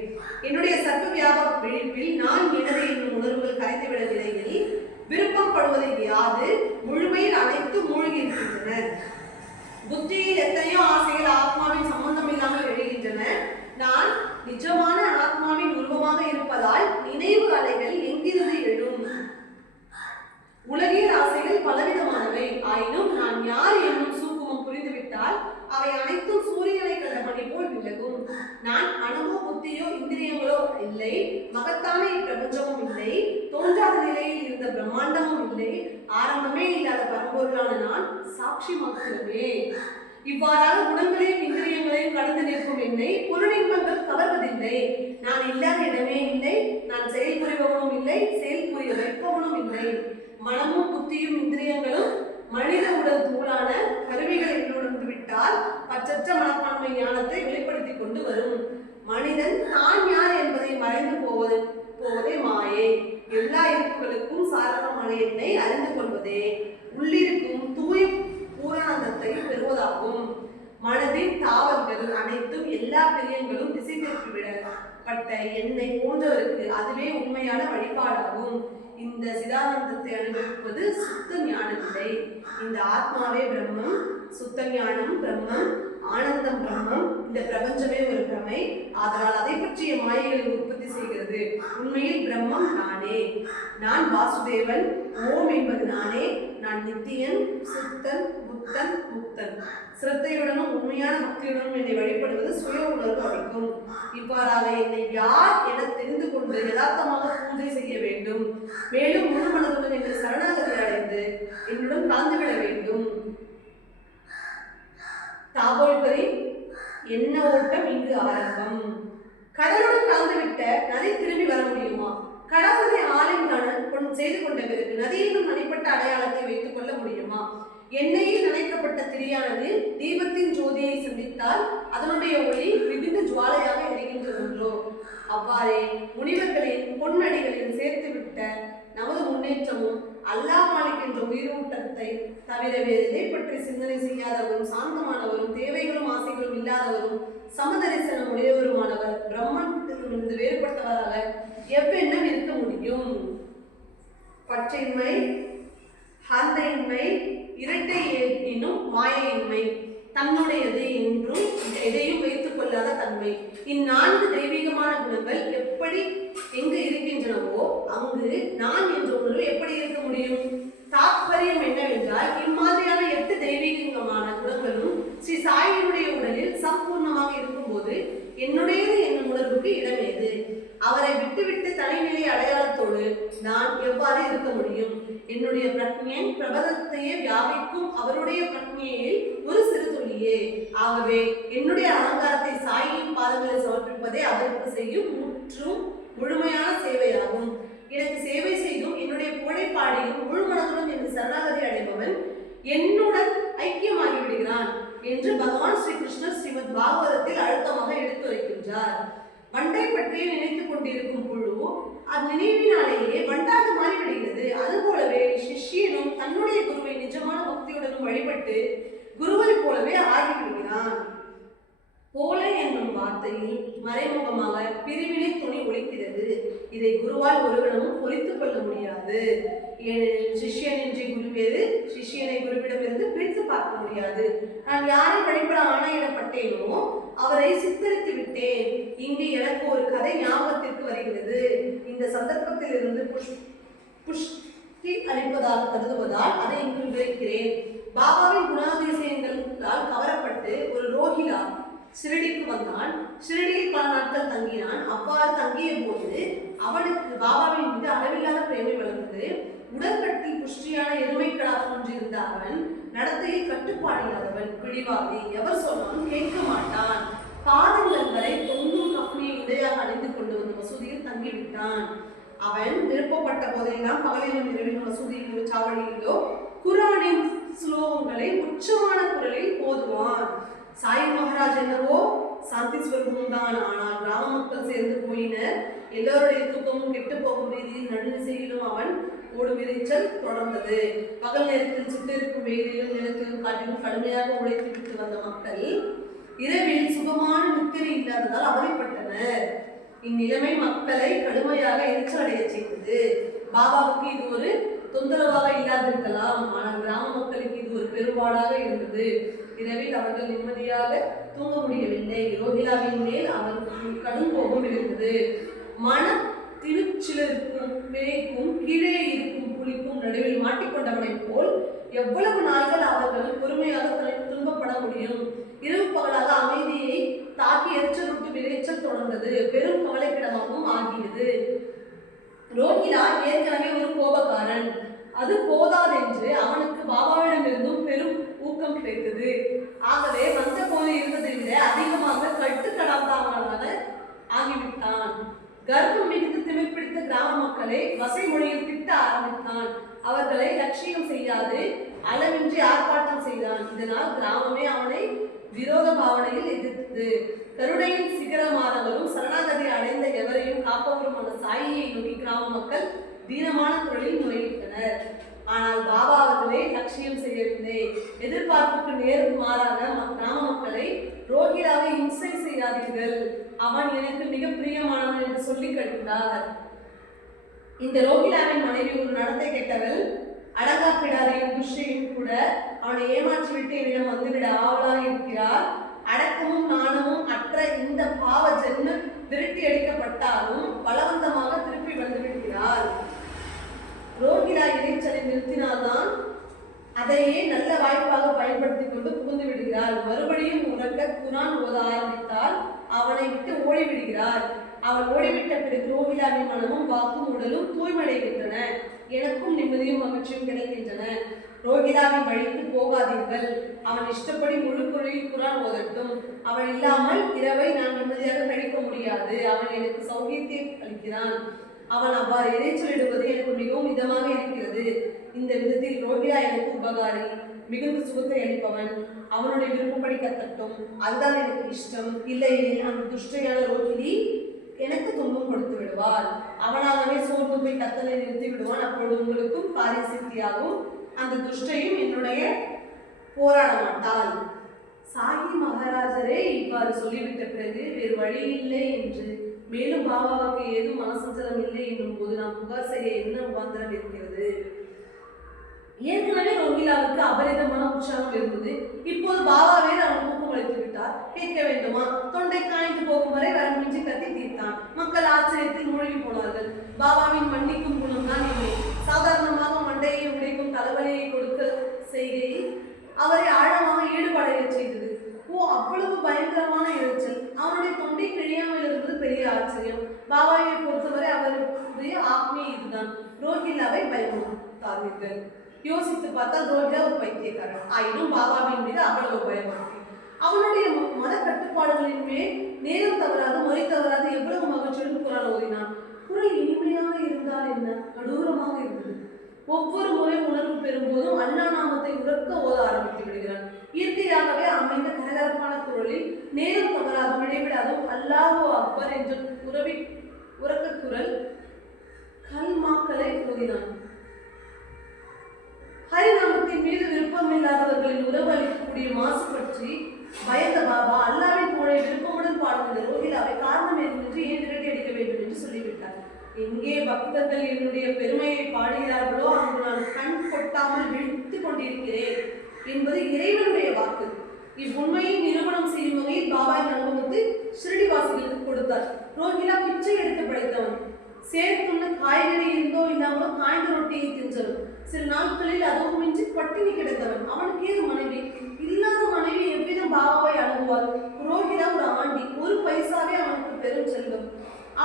என்னுடைய சர்வ வியாபக விழிப்பில் நான் எனது என்னும் உணர்வுகள் கரைத்துவிட நிலையில் விருப்பம் படுவதை யாது முழுமையில் அனைத்து மூழ்கி இருக்கின்றன. புத்தியில் எத்தனையோ ஆசைகள் ஆத்மாவின் சம்பந்தம் இல்லாமல் எழுகின்றன. நான் நிஜமான ஆத்மாவின் உருவமாக இருப்பதால் நினைவு அலைகள் எங்கிருந்து எழும்? உலகியல் ஆசைகள் பலவிதமானவை. ஆயினும் நான் யார் என்னும் சூக்குமம் புரிந்துவிட்டால் அவை அனைத்தும் சூரியனை கண்ட பணி போல் விலகும். நான் மனமோ புத்தியோ இந்திரியங்களோ இல்லை. மகத்தான இப்பிரபஞ்சமும் இல்லை. தோன்றாத நிலையில் இருந்த பிரம்மாண்டமும் இல்லை. ஆரம்பமே இல்லாத பரம்பொருளான நான் சாட்சி மாத்திரமே. இவ்வாறாக குணங்களையும் இந்திரியங்களையும் கடந்து நிற்கும் என்னை பொருளின்பங்கள் கவர்வதில்லை. நான் இல்லாத இடமே இல்லை. நான் செயல் புரிபவனும் இல்லை. செயல் புரிய வைப்பவனும் இல்லை. மனமும் புத்தியும் இந்திரியங்களும் மனித உடல் தூளான கருவிகள் என்று உணர்ந்து விட்டால் பற்றற்ற மனப்பான்மை ஞானத்தை வெளிப்படுத்தி கொண்டு வரும். மனிதன் தான் யார் என்பதை மறைந்து போவதே மாயை. எல்லா இருப்புகளுக்கும் சாரணமான என்னை அறிந்து கொள்வதே உள்ளிருக்கும் தூய பூரணத்தை பெறுவதாகும். மனதின் தாவல்கள் அனைத்தும் எல்லா பிரியங்களும் திசை திருப்பிவிடப்பட்ட என்னை போன்றவருக்கு அதுவே உண்மையான வழிபாடாகும். இந்த சிதானந்தத்தை அனுபவிப்பது சுத்த ஞானமில்லை. இந்த ஆத்மாவே பிரம்மம், சுத்த ஞானம் பிரம்மம், ஆனந்தம் பிரம்மம். இந்த பிரபஞ்சமே ஒரு பிரமை. ஆதலால் அதை பற்றிய மாயைகளை உற்பத்தி செய்கிறது. உண்மையில் பிரம்மம் நானே. நான் வாசுதேவன். ஓம் என்பது நானே. நான் நித்தியன், சுத்தன், புத்தன், முக்தன். சிரத்தையுடனும் உண்மையான பக்தியுடனும் என்னை வழிபடுவது சுய உணர்வு அளிக்கும். இவ்வாறாக என்னை யார் என தெரிந்து கொண்டு யதார்த்தமாக பூஜை செய்ய வேண்டும். மேலும் முழு மனதுடன் என்னை சரணாகதி அடைந்து என்னுடன் கலந்துவிட வேண்டும். தாபோல்கரி என்ன ஓட்டம் இங்கு ஆரம்பம். கடலுடன் கலந்துவிட்ட நதி திரும்பி வர முடியுமா? கடவுளை ஆலிங்கனம் செய்து கொண்ட பிறகு நதியிலும் தனிப்பட்ட அடையாளத்தை வைத்துக் கொள்ள முடியுமா? எண்ணெயில் நனைக்கப்பட்ட திரியானது தீபத்தின் ஜோதியை சந்தித்தால் அதனுடைய ஒளி விபிந்த ஜுவாலையாக எரிகின்றதோ அவ்வாறே முனிவர்களின் பொன்னடிகளில் சேர்த்துவிட்ட நமது முன்னேற்றமும் அல்லாஹ் மாலிக் என்ற உயிரூட்டத்தை தவிர வேறு எதை பற்றி சிந்தனை செய்யாதவரும், சாந்தமானவரும், தேவைகளும் ஆசைகளும் இல்லாதவரும், சமதரிசனம் உடையவருமானவர் பிரம்மத்திலிருந்து வேறுபட்டவராக எவ்வெண்ணம் இருக்க முடியும்? பற்றின்மை, ஹந்தையின்மை, இரட்டை எனும் மாயையின்மை, தன்னுடையது என்றும் எதையும் வைத்துக் கொள்ளாத தன்மை. இந்நான்கு தெய்வீகமான குணங்கள் எப்படி எங்கு இருக்கின்றனவோ அங்கு நான் என்ற உணர்வு எப்படி இருக்க முடியும்? தாற்பயம் என்னவென்றால் இம்மாதிரியான 8 தெய்வீகமான குணங்களும் ஸ்ரீ சாயினுடைய உடலில் சம்பூர்ணமாக இருக்கும்போது என்னுடையது என்னும் உணர்வுக்கு இடமேது? அவரை விட்டுவிட்டு தனிநிலை அடையாளத்தோடு நான் எவ்வாறு இருக்க முடியும்? என்னுடைய பிரக்ஞை பிரபலத்தையே வியாபிக்கும் அவருடைய பிரக்ஞையில் ஒரு சிறு துளியே. ஆகவே என்னுடைய அலங்காரத்தை சாயின் பாதங்களை சமர்ப்பிப்பதே அவருக்கு செய்யும் முற்றும் முழுமையான சேவையாகும். எனக்கு சேவை செய்தும் என்னுடைய புகழை பாடியும் முழு மனதுடன் என்று சரணாகதி அடைபவன் என்னுடன் ஐக்கியமாகி விடுகிறான் என்று பகவான் ஸ்ரீ கிருஷ்ணர் ஸ்ரீமத் பாகவதத்தில் அழுத்தமாக எடுத்துரைக்கின்றார். வண்டை பற்றியே நினைத்துக் கொண்டிருக்கும் புழு அந்நினைவினாலேயே வண்டாக மாறிவிடுகிறது. அதுபோலவே சிஷ்யனும் தன்னுடைய குருவை நிஜமான பக்தியுடனும் வழிபட்டு குருவை போலவே ஆகிவிடுகிறான். போல என்னும் வார்த்தையில் மறைமுகமாக பிரிவினை துணி ஒலிக்கிறது. இதை குருவால் ஒருவனும் பொறித்துக் கொள்ள முடியாது. ஏனெனில் சிஷ்யனின்றி குரு வேறு, சிஷ்யனை குருவிடமிருந்து பிரித்து பார்க்க முடியாது. நான் யாரை வழிபட ஆணையிடப்பட்டேனோ அவரை சித்தரித்து விட்டேன். இங்கு எனக்கு ஒரு கதை ஞாபகத்திற்கு வருகிறது. இந்த சந்தர்ப்பத்தில் இருந்து புஷ்டி அளிப்பதாக கருதுவதால் அதை இங்கு விவரிக்கிறேன். பாபாவின் குணாதிசயங்களால் கவரப்பட்டு ஒரு ரோஹிலா ஷிரடிக்கு வந்தான். ஷிரடியில் பல நாட்கள் தங்கினான். அவ்வாறு தங்கிய போது அவனுக்கு பாபாவின் மீது அளவில்லாத பிரேமை வளர்ந்தது. உடற்கட்டில் புஷ்டியான எருமைக்கடா போன்றிருந்த அவன் நடத்தையில் கட்டுப்பாடில்லாதவன், பிடிவாதி, எவர் சொன்னாலும் கேட்க மாட்டான். பாதங்கள் வரை தொங்கும் கப்னியை இடையாக அணிந்து கொண்டு வந்த மசூதியில் தங்கிவிட்டான். அவன் விருப்பப்பட்ட போதெல்லாம் பகலிலும் இரவிலும் மசூதியிலோ சாவடியிலோ குரானின் ஸ்லோகங்களை உச்சமான குரலில் ஓதுவான். சாய் மகாராஜ் என்னவோ சாந்தி ஸ்வரூபம் தான். ஆனால் கிராம மக்கள் சேர்ந்து போயினர். எல்லோருடைய தூக்கமும் கெட்டு போகும் ரீதியில் நடுநிசையிலும் அவன் ஓடும் இறைச்சல் தொடர்ந்தது. பகல் நேரத்தில் சுட்டிருக்கும் வெயிலிலும் நிலத்திலும் காட்டிலும் கடுமையாக உழைத்து விட்டு வந்த மக்கள் இரவில் சுகமான நித்திரை இல்லாததால் அவதிப்பட்டனர். இந்நிலைமை மக்களை கடுமையாக எரிச்சல் அடைய செய்தது. பாபாவுக்கு இது ஒரு தொந்தரவாக இல்லாதிருக்கலாம், ஆனால் கிராம மக்களுக்கு இது ஒரு பெரும்பாடாக இருந்தது. இரவில் அவர்கள் நிம்மதியாக தூங்க முடியவில்லை. ரோஹிலாவின் மேல் அவருக்கு கடும் கோபம் இருந்தது. மன திருச்சிலருக்கும் பேய்க்கும் கீழே இருக்கும் புலிக்கும் நடுவில் மாட்டிக்கொண்டவனை போல் எவ்வளவு நாள்கள் அவர்கள் பொறுமையாக துன்பப்பட முடியும்? இரவு பகலாக அமைதியை தாக்கி எரிச்சலுட்டு விளைச்சல் தொடர்ந்தது. பெரும் கவலைக்கிடமாகவும் ஆகியது. ரோஹிலா ஏற்கனவே ஒரு கோபக்காரன். அது போதாதென்று அவனுக்கு பாபாவிடமிருந்தும் பெரும் ஊக்கம் கிடைத்தது. ஆகவே வந்த போது இருந்ததை விட அதிகமாக கட்டுக்கடந்தாமலாக ஆகிவிட்டான். கர்ப்பம் மிகுந்து திமிர் பிடித்த கிராம மக்களை வசை மொழியில் திட்ட ஆரம்பித்தான். அவர்களை லட்சியம் செய்யாது அளவின்றி ஆர்ப்பாட்டம் செய்தான். இதனால் கிராமமே அவனை விரோத பாவனையில் எதிர்த்தது. கருணையின் சிகரமானவரும் சரணாகதி அடைந்த எவரையும் காப்பவருமான சாயியை நோக்கி கிராம மக்கள் தீனமான குரலில் முறையிட்டனர். ஆனால் பாபா அவர்களை லட்சியம் செய்யவில்லை. எதிர்பார்ப்புக்கு நேர்மாறாக கிராம மக்களை ரோஹிலாவை இம்சை செய்யாதீர்கள், அவன் எனக்கு மிக பிரியமானவன் என்று சொல்லி கழித்தார். இந்த ரோஹிலாவின் மனைவி ஒரு நடத்தை கெட்டவள். அடங்கா பிடாரியும் துஷ்டையும் கூட அவனை ஏமாற்றிவிட்டு என்னிடம் வந்துவிட ஆவலாக இருக்கிறார். அடக்கமும் நாணமும் அற்ற இந்த பாவ ஜென்மம் விரட்டி அடிக்கப்பட்டாலும் பலவந்தமாக திருப்பி வந்து விடுகிறார். ரோஹிலா இறைச்சலை நிறுத்தினால்தான் அதையே நல்ல வாய்ப்பாக பயன்படுத்திக் கொண்டு புகுந்து விடுகிறார். மறுபடியும் உறக்க குரான் ஓத ஆரம்பித்தால் அவனை விட்டு ஓடிவிடுகிறார். அவன் ஓடிவிட்ட பிறகு ரோஹிலாவின் மனமும் வாக்கும் உடலும் தூய்மடைகின்றன. எனக்கும் நிம்மதியும் மகிழ்ச்சியும் கிடைக்கின்றன. ரோஹிலாவின் வழிக்கு போகாதீர்கள். அவன் இஷ்டப்படி முழு பொருளில் குரான் ஓதட்டும். அவன் இல்லாமல் இரவை நான் நிம்மதியாக கழிக்க முடியாது. அவன் எனக்கு சௌகியத்தை அளிக்கிறான். அவன் அவ்வாறு இறைச்சலிடுவது எனக்கு மிகவும் இதமாக இருக்கிறது. இந்த விதத்தில் ரோஹிலா எனக்கு உபகாரி, மிகுந்த சுகத்தை அளிப்பவன். அவனுடைய விருப்பப்படி கத்தட்டும், அதுதான் எனக்கு இஷ்டம். இல்லையெனில் அந்த துஷ்டையான ரோஹிலி எனக்கு துன்பம் கொடுத்து விடுவார். அவனாகவே சோர்ந்து போய் கத்தலை நிறுத்தி விடுவான். அப்பொழுது உங்களுக்கும் காரிய சித்தியாகும். அந்த துஷ்டையும் என்னுடைய போராட மாட்டாள். சாயி மகாராஜரே இவ்வாறு சொல்லிவிட்ட பிறகு வேறு வழி இல்லை என்று, மேலும் பாபாவுக்கு ஏதும் மனசஞ்சலம் இல்லை என்னும் போது நாம் புகார் செய்ய என்ன உபாந்திரம் இருக்கிறது? ஏற்கனவே ரோஹிலாவுக்கு அபரிதமான உற்சாகம் இருந்தது. இப்போது பாபாவே அவன் ஊக்கம் அளித்து விட்டார். கேட்க வேண்டுமா? தொண்டை காய்ந்து போகும் வரை வரமின்றி கத்தி தீர்த்தான். மக்கள் ஆச்சரியத்தில் மூழ்கி போனார்கள். பாபாவின் மன்னிக்கும் குணம் தான் இல்லை. சாதாரணமாக மண்டையை உடைக்கும் தலைவலியை கொடுக்க செய்கையில் அவரை ஆழமாக ஈடுபடைய செய்தது. ஓ, அவ்வளவு பயங்கரமான இறைச்சல்! அவனுடைய தொண்டை கிழியாமல் இருந்தது பெரிய ஆச்சரியம். பாபாவை பொறுத்தவரை அவருடைய ஆத்மீ இதுதான். ரோஹிலாவை பயமுறுத்தார். யோசிக்காதீர்கள். யோசித்து பார்த்தால் ரோஹிதா ஒரு பைத்தியக்காரன். ஆயினும் பாபாவின் மீது அவ்வளவு பயபக்தி. அவனுடைய மத கட்டுப்பாடுகளின் மேல் நேரம் தவறாது மொழி தவறாது எவ்வளவு மகிழ்ச்சியுடன் குரல் ஓதினான். குரல் இனிமையாக இருந்தால் என்ன, கடூரமாக இருந்தது. ஒவ்வொரு முறை உணர்வு பெறும்போதும் அல்லா நாமத்தை உறக்க ஓத ஆரம்பித்து விடுகிறான். இயற்கையாகவே அமைந்த கரகரப்பான குரலில் நேரம் தவறாதும் இடைவிடாதும் அல்லாஹு அக்பர் என்ற உறக்க குரல் கல்மாக்களை ஓதினான். ஹரிநாமத்தின் மீது விருப்பமில்லாதவர்களின் உறவு அளிக்கக்கூடிய மாசு பற்றி பயந்த பாபா அல்லாவின் புகழை விருப்பமுடன் பாடுகிற ரோஹிலாவை காரணம் ஏதுமின்றி ஏன் விரட்டி அடிக்க வேண்டும் என்று சொல்லிவிட்டார். எங்கே பக்தர்கள் என்னுடைய பெருமையை பாடுகிறார்களோ அங்கு நான் கண் கொட்டாமல் விழித்துக் கொண்டிருக்கிறேன் என்பது இறைவனுடைய வாக்கு. இவ்வுண்மையை நிரூபணம் செய்யும் வகையில் பாபா அனுபவத்தை ஷிரடிவாசிகளுக்கு கொடுத்தார். ரோஹிலா பிச்சை எடுத்து படைத்தவன். சேர்த்துள்ள காய்கறி இருந்தோ இல்லாமலோ காய்ந்த ரொட்டியை தின்றவன். சில நாட்களில் அதுவும் மிஞ்சி பட்டினி கிடந்தவன். அவனுக்கு ஏது மனைவி? இல்லாத மனைவி எவ்விதம் பாபாவை அணுகுவார்? ரோஹிலா ஒரு ஆண்டி, ஒரு பைசாவே அவனுக்கு பெரும் செல்வம்.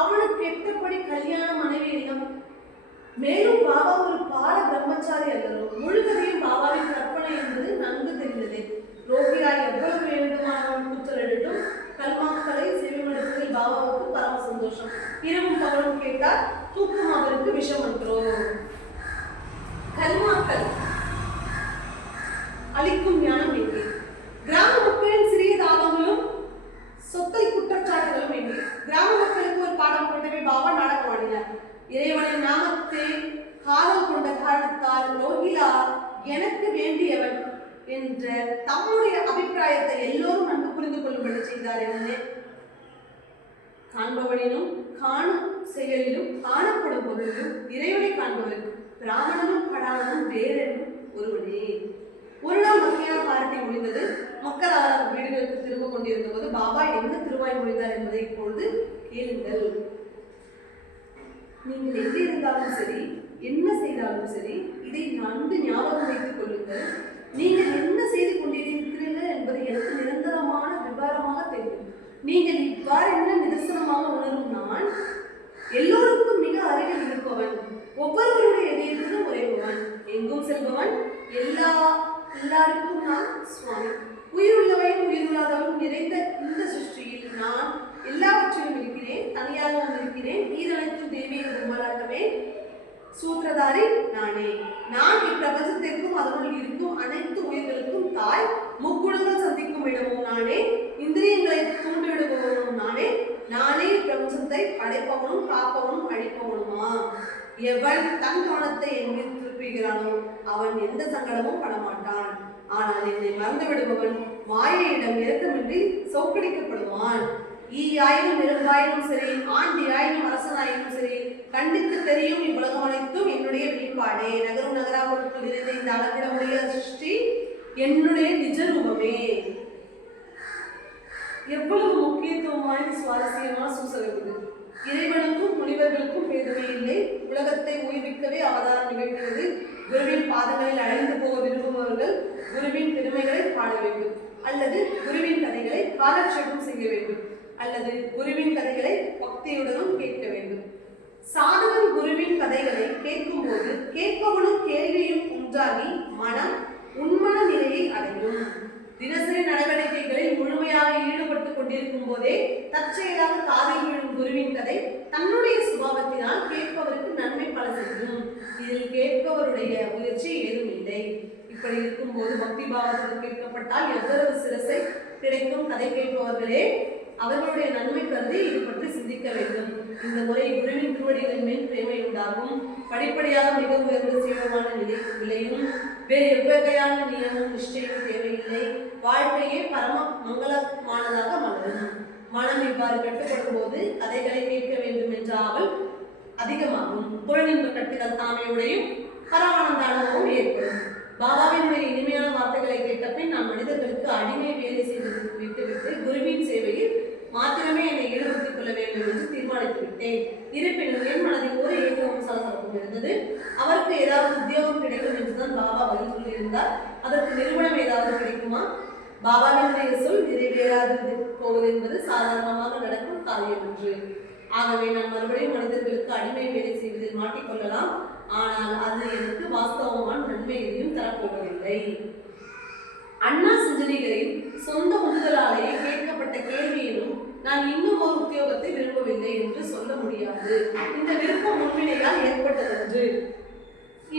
அவனுக்கு எட்டப்படி கல்யாண மனைவி இல்லம். மேலும் பாபா ஒரு பால பிரம்மச்சாரி அல்லவோ. முழுவதையும் பாபாவின் கற்பனை என்பது நன்கு தெரிந்தது. ரோஹிலா எவ்வளவு வேண்டுமானவன் கூச்சலிடட்டும், கல்மாக்களை செவிமடுப்பதில் பாபாவுக்கு பரம சந்தோஷம். இரவும் பகலும் கேட்டால் தூக்கம் அவருக்கு விஷம் என்றோ. கல்மாக்கள் அளிக்கும் ஞானம் எங்கே? கிராம மக்களின் சிறிய தாபங்களும் சொத்தை குற்றச்சாட்டுகளும் எங்கே? கிராம மக்களுக்கு ஒரு பாடம் போட்டவே பாபா நாடகம் ஆடினார். இறைவனின் நாமத்தை காதல் கொண்ட காரணத்தால் ரோஹிலா எனக்கு வேண்டியவன் என்ற தம்முடைய அபிப்பிராயத்தை எல்லோரும் நன்கு புரிந்து கொள்ளும்படி செய்தார். என்ன காண்பவனிலும் காணும் செயலிலும் காணப்படும் பொருளிலும் இறைவனை காண்பவருக்கு பிராமணனும் படாமனும் வேறெனும் ஒருவனே. ஒரு நாள் மத்தியான பார்ட்டி முடிந்தது. மக்கள் அவர் வீடுகளுக்கு திரும்ப கொண்டிருந்த போது பாபா என்ன திருவாய் மொழிந்தார் என்பதை இப்பொழுது கேளுங்கள். நீங்கள் எங்கே இருந்தாலும் சரி, என்ன செய்தாலும் சரி, இதை நன்கு ஞாபகம் வைத்துக் கொள்ளுங்கள். நீங்கள் என்ன செய்து கொண்டிருக்கிறீர்கள் என்பது எனக்கு நிரந்தரமான விவரமாக தெரியும். நீங்கள் இவ்வாறு என்ன நிதர்சனமாக உணரும் நான் எல்லோருக்கும் மிக அருகில் இருப்பவன், ஒவ்வொருவருடைய இதயத்திலும் உறைபவன், எங்கும் செல்பவன், எல்லாருக்கும் நான் சுவாமி. உயிருள்ளவையும் உயிருள்ளாதவன் நிறைந்த இந்த சிருஷ்டியில் நான் எல்லாவற்றிலும் இருக்கிறேன், தனியாகவும் இருக்கிறேன். ஈரனைத்தும் தெய்வீக கும்பலாட்டமே சூத்திரதாரி நானே. நான் இப்பிரபஞ்சத்திற்கும் அதனுள் இருக்கும் அனைத்து உயிர்களுக்கும் தாய். முக்குணங்கள் சந்திக்கும் இடமும் நானே. இந்திரியங்களை தூண்டிவிடுபவனும் நானே. நானே பிரபஞ்சத்தை படைப்பவனும் காப்பவனும் அழிப்பவனுமா. எவன் தன் கவனத்தை எங்கில் திருப்புகிறானோ அவன் எந்த சங்கடமும் படமாட்டான். ஆனால் என்னை மறந்து விடுபவன் மாயையிடம் இரக்கமின்றி சௌக்கடிக்கப்படுவான். ஈயாயினும் நெருங்காயினும் சரி, ஆண்டியாயினும் அரசனாயினும் சரி, கண்டித்து தெரியும் இவ்வுலகம் அனைத்தும் என்னுடைய வெளிப்பாடே. நகரும் நகராவுக்குள் நிறைந்த இந்த அளவிட முடிய சிருஷ்டி என்னுடைய நிஜ ரூபமே. எவ்வளவு முக்கியத்துவமான சுவாரஸ்யமான சூசகம்! இறைவனுக்கும் முனிவர்களுக்கும் பேதமே இல்லை. உலகத்தை உயிர்விக்கவே அவதாரம் நிகழ்கிறது. குருவின் பாதங்களில் அழைந்து போக விரும்புபவர்கள் குருவின் பெருமைகளை பாட வேண்டும், அல்லது குருவின் கதைகளை காலட்சேபம் செய்ய வேண்டும், அல்லது குருவின் கதைகளை பக்தியுடனும் கேட்க வேண்டும். சாதகன் குருவின் கதைகளை கேட்கும் போது கேட்பவனும் கேள்வியும் உண்டாகி மனம் உண்மன நிலையை அடையும். தினசரி நடவடிக்கைகளில் முழுமையாக ஈடுபட்டுக் கொண்டிருக்கும் போதே தற்செயலாக காதில் விழும் குருவின் கதை தன்னுடைய சுபாவத்தினால் கேட்பவருக்கு நன்மை பல செய்யும். இதில் கேட்பவருடைய முயற்சி ஏதும் இல்லை. இப்படி இருக்கும் போது பக்தி பாவத்துக்கு கேட்கப்பட்டால் எவ்வளவு சிரசை கிடைக்கும். கதை கேட்பவர்களே அவர்களுடைய நன்மை கருதி இது பற்றி சிந்திக்க வேண்டும். இந்த முறை குருவின் திருவடிகளின் மேல் பிரேமை உண்டாகும். படிப்படியாக மிக உயர்ந்த சீவமான விலையும் வேறு எவ்வகையான நியமும் நிச்சயம் தேவையில்லை. வாழ்க்கையே பரம மங்களமானதாக மலரும். மனம் இவ்வாறு கட்டுப்படும் போது கதைகளை கேட்க வேண்டும் என்ற ஆவல் அதிகமாகும். தொழில்நுட்ப கட்டுதல் தாமையுடையும் பரமானந்த அனுபவம் ஏற்படும். பாபாவினுடைய இனிமையான வார்த்தைகளை கேட்ட பின் நான் மனிதர்களுக்கு அடிமை வேலை செய்து விட்டுவிட்டு குருவின் சேவையில் மாத்திரமே என்னை ஈடுபடுத்திக் கொள்ள வேண்டும் என்று தீர்மானித்து விட்டேன். இருப்பினும் என் மனதில் ஒரு ஏற்றமும் சலசலப்பும் இருந்தது. அவருக்கு ஏதாவது உத்தியோகம் கிடைக்கும் என்றுதான் பாபா பதில் சொல்லியிருந்தார். அதற்கு நிறுவனம் ஏதாவது கிடைக்குமா? பாபாவினுடைய சொல் நிறைவேறாது போவது என்பது சாதாரணமாக நடக்கும் காரியம் என்று. ஆகவே நான் மறுபடியும் மனிதர்களுக்கு அடிமை வேலை செய்வதில் மாட்டிக்கொள்ளலாம். ஆனால் அது எனக்கு வாஸ்தவமான நன்மை எதையும் தரப்போவதில்லை. அண்ணா சிந்தனைகளின் சொந்த உந்துதலாலேயே கேட்கப்பட்ட கேள்வியிலும் நான் இன்னும் ஒரு உத்தியோகத்தை விரும்பவில்லை என்று சொல்ல முடியாது. இந்த விருப்பம் முன்வினையால் ஏற்பட்டதென்று.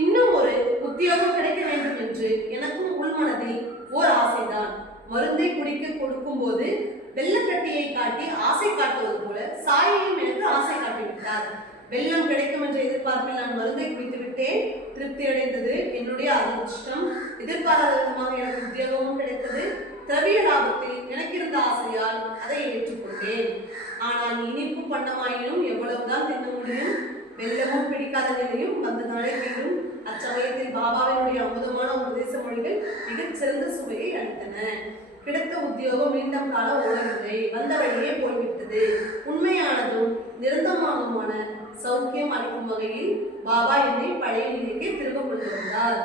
இன்னும் ஒரு உத்தியோகம் கிடைக்க வேண்டும் என்று எனக்கும் உள்மனதில் ஓர் ஆசைதான். மருந்தை குடிக்க கொடுக்கும் போது வெள்ளக்கட்டியை காட்டி ஆசை காட்டுவது போல சாயையும் எனக்கு ஆசை காட்டிவிட்டார். வெள்ளம் கிடைக்கும் என்ற எதிர்பார்ப்பில் நான் மருந்தை குடித்து விட்டேன். திருப்தி அடைந்தது என்னுடைய அதிர்ஷ்டம். எதிர்பாராத விதமாக எனக்கு உத்தியோகமும் கிடைத்தது. திரவிய லாபத்தில் எனக்கு இருந்த ஆசையால் அதை ஏற்றுக்கொண்டேன். ஆனால் இனிப்பு பண்ணமாயினும் எவ்வளவுதான் தின்ன முடியும்? வெள்ளமும் பிடிக்காத நிலையும் வந்த நாளைக்கும் அச்சமயத்தில் பாபாவினுடைய அமுதமான உபதேச மொழிகள் மிகச் சிறந்த சுவையை அளித்தன. கிடைத்த உத்தியோகம் நீண்டம் கால ஓடவில்லை, வந்த வழியே போய்விட்டது. உண்மையானதும் நிரந்தரமானதுமான சௌக்கியம் அளிக்கும் வகையில் பாபா என்னை பழைய நிலைக்கே திரும்ப கொண்டு வந்தார்.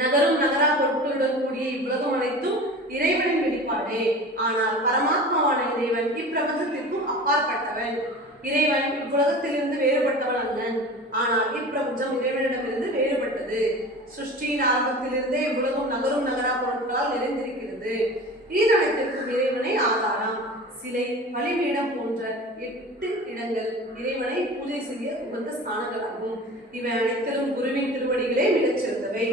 நகரும் நகரா பொருட்களுடன் கூடிய இவ்வுலகம் அனைத்தும் இறைவனின் வெளிப்பாடே. ஆனால் பரமாத்மாவான இறைவன் இப்பிரபஞ்சத்திற்கும் அப்பாற்பட்டவன். இறைவன் இவ்வுலகத்திலிருந்து வேறுபட்டவன் அல்லன். ஆனால் இப்பிரபஞ்சம் இறைவனிடமிருந்து வேறுபட்டது. சிருஷ்டியின் ஆரம்பத்திலிருந்தே இவ்வுலகம் நகரும் நகரா பொருட்களால் நிறைந்திருக்கிறது. ஈரனைத்திற்கும் இறைவனை ஆதாரம். சிலை, பலிபீடம் போன்ற 8 இடங்கள் இறைவனை பூஜை செய்ய உகந்த ஸ்தானங்களாகும். இவை அனைத்திலும் குருவின் திருவடிகளே மிகச் சிறந்தவை.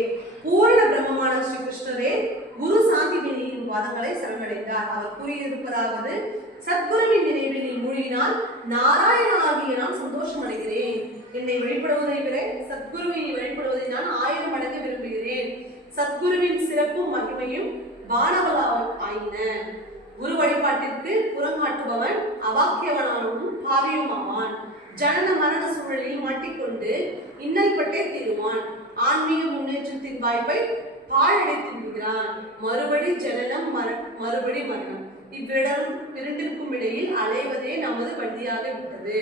பூரண பிரம்மமான ஸ்ரீ கிருஷ்ணரே குரு சாந்திபினியின் வாதங்களை சரணடைந்தார். அவர் கூறியிருப்பதாவது: சத்குருவின் நினைவில் நீ மூழ்கினால் நாராயண ஆகிய நான் சந்தோஷம் அடைகிறேன். என்னை வழிபடுவதை விட சத்குருவை வழிபடுவதை நான் 1000 மடங்கு விரும்புகிறேன். சத்குருவின் சிறப்பும் மகிமையும் வானவலாக ஆயின. குரு வழிபாட்டிற்கு புறங்காட்டுபவன் அவாக்கியவனாகவும் பாவியும் ஆவான். ஜனன மரண சூழலில் மாட்டிக்கொண்டு இன்னல் பட்டே தீருவான். ஆன்மீக முன்னேற்றத்தின் வாய்ப்பை பாழடைத்து விடுகிறான். மறுபடி ஜனனம், மறுபடி மரணம், இரண்டிற்கும் இடையில் அலைவதே நமது வழியாக விட்டது.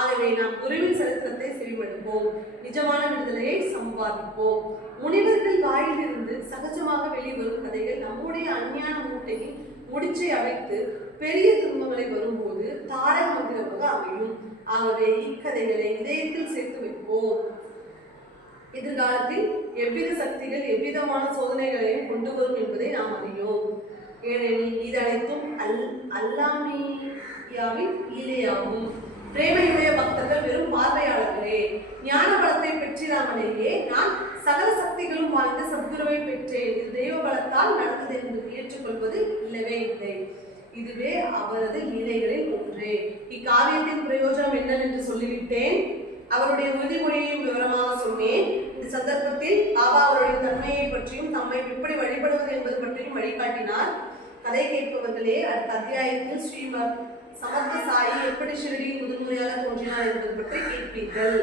ஆகவே நாம் குருவின் சரித்திரத்தை செவிமடுப்போம், நிஜமான விடுதலையை சம்பாதிப்போம். முனிவர்கள் வாயிலிருந்து சகஜமாக வெளிவரும் கதைகள் நம்முடைய அஞ்ஞான மூட்டையின் முடிச்சை அமைத்து பெரிய துன்பங்களை வரும்போது தாரக மந்திரமாக அமையும். ஆகவே இக்கதைகளை இதயத்தில் சேர்த்து வைப்போம். எதிர்காலத்தில் எவ்வித சக்திகள் எவ்விதமான சோதனைகளையும் கொண்டு வரும் என்பதை நாம் அறியோம். ஏனெனில் இது அனைத்தும் அல்லாமியாவின் ஈலையாகும். பிரேமையுடைய பக்தர்கள் வெறும் பார்வையாளர்களே. ஞான பலத்தை பெற்றிராமலேயே நான் சகல சக்திகளும் வாய்ந்த சத்குருவை பெற்றேன், இது தெய்வ பலத்தால் நடந்தது என்பது ஏற்றுக்கொள்வது இல்லவே இல்லை. இதுவே அவரது லீலைகளில் ஒன்று. இக்காவியத்தின் பிரயோஜனம் என்னவென்று சொல்லிவிட்டேன். அவருடைய உறுதிமொழியையும் விவரமாக சொன்னேன். இந்த சந்தர்ப்பத்தில் பாபா அவருடைய தன்மையை பற்றியும் தம்மை எப்படி வழிபடுவது என்பது பற்றியும் வழிகாட்டினார். கதை கேட்பவர்களே, அடுத்த அத்தியாயத்தில் ஸ்ரீமத் சமர்த்த சாயி எப்படி ஷிரடியில் முதன்முறையாக தோன்றினார் என்பது பற்றி கேட்பீர்கள்.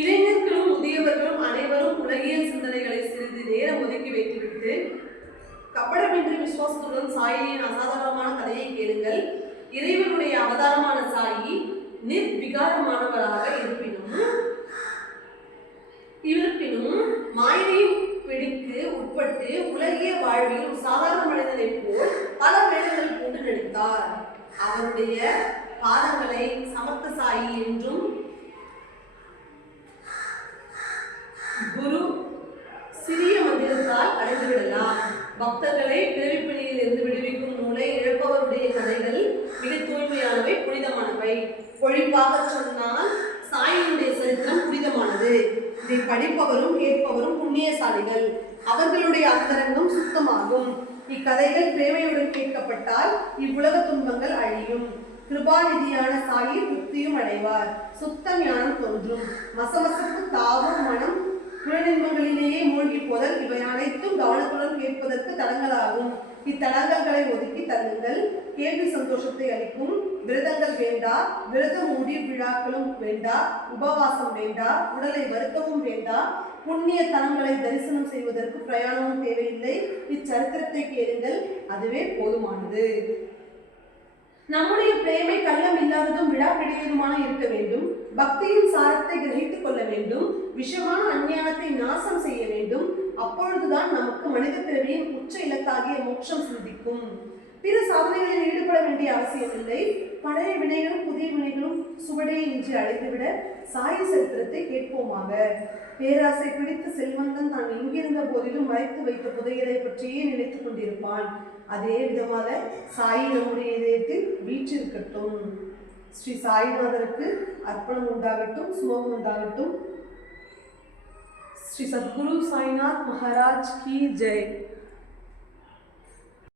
இளைஞர்களும் முதியவர்களும் அனைவரும் உலகியல் சிந்தனைகளை சிறிது நேரம் ஒதுக்கி வைத்துவிட்டு கபடமின்றி விசுவாசத்துடன் சாயியின் அசாதாரணமான கதையை கேளுங்கள். இறைவனுடைய அவதாரமான சாயி நிர்விகாரமானவராக இருப்பினும் மாயையின் பிடிக்கு உட்பட்டு உலகிய வாழ்வில் சாதாரண மனிதனைப் போல் பல வேலைகள் கொண்டு நடித்தார். அவருடைய பாதங்களை சமர்த்த சாயி என்றும் குரு சிறிய மந்திரத்தால் அடைந்துவிடலாம். பக்தர்களை பிறவிப்பிணியில் இருந்து விடுவிக்கும் நூலை இழப்பவருடைய கதைகள் மிக தூய்மையானவை, புனிதமானவை. பொழிப்பாக சொன்னால் சாயினுடைய சரித்திரம் புனிதமானது. இதை படிப்பவரும் கேட்பவரும் புண்ணியசாலிகள். அவர்களுடைய அந்தரங்கம் சுத்தமாகும். இக்கதைகள் பிரேமையுடன் கேட்கப்பட்டால் இவ்வுலக துன்பங்கள் அழியும். கிருபாநிதியான சாயி முக்தியும் அடைவார். சுத்த ஞானம் தோன்றும். மசமசப்பு தாவும் மனம் புலனின்பங்களிலேயே மூழ்கி போதல் இவை அனைத்தும் கவனத்துடன் கேட்பதற்கு தடங்களாகும். இத்தடங்கல்களை ஒதுக்கி தள்ளுங்கள். கேள்வி சந்தோஷத்தை அளிக்கும். விரதங்கள் வேண்டா, விரத மூடி விழாக்களும் வேண்டா, உபவாசம் வேண்டா, உடலை வருத்தவும் வேண்டா, புண்ணிய தலங்களை தரிசனம் செய்வதற்கு பிரயாணமும் தேவையில்லை. இச்சரித்திரத்தை கேளுங்கள், அதுவே போதுமானது. நம்முடைய பிரேமை கள்ளம் இல்லாததும் விழா பிடிவதுமான இருக்க வேண்டும். பக்தியின் சாரத்தை கிரகித்துக் கொள்ள வேண்டும். விஷமான அஞ்ஞானத்தை நாசம் செய்ய வேண்டும். அப்பொழுதுதான் நமக்கு மனித பிறவியின் உச்ச இலக்காகிய மோட்சம் சிந்திக்கும். பிற சாதனைகளில் ஈடுபட வேண்டிய அவசியமில்லை. பழைய வினைகளும் புதிய வினைகளும் சுவடே இன்றி அழைத்துவிட சாயி சரித்திரத்தை கேட்போமாக. பேராசை பிடித்த செல்வந்தன் தான் எங்கிருந்த போதிலும் மறைத்து வைத்த புதையலை பற்றியே நினைத்துக் கொண்டிருப்பான். அதே விதமாக சாயி நம்முடைய இதயத்தில் வீற்றிருக்கட்டும். ஸ்ரீ சாய்நாதருக்கு அர்ப்பணம் உண்டாகட்டும், சுபம் உண்டாகட்டும். ஸ்ரீ சத்குரு சாய்நாத் மகாராஜ் கி ஜெய்.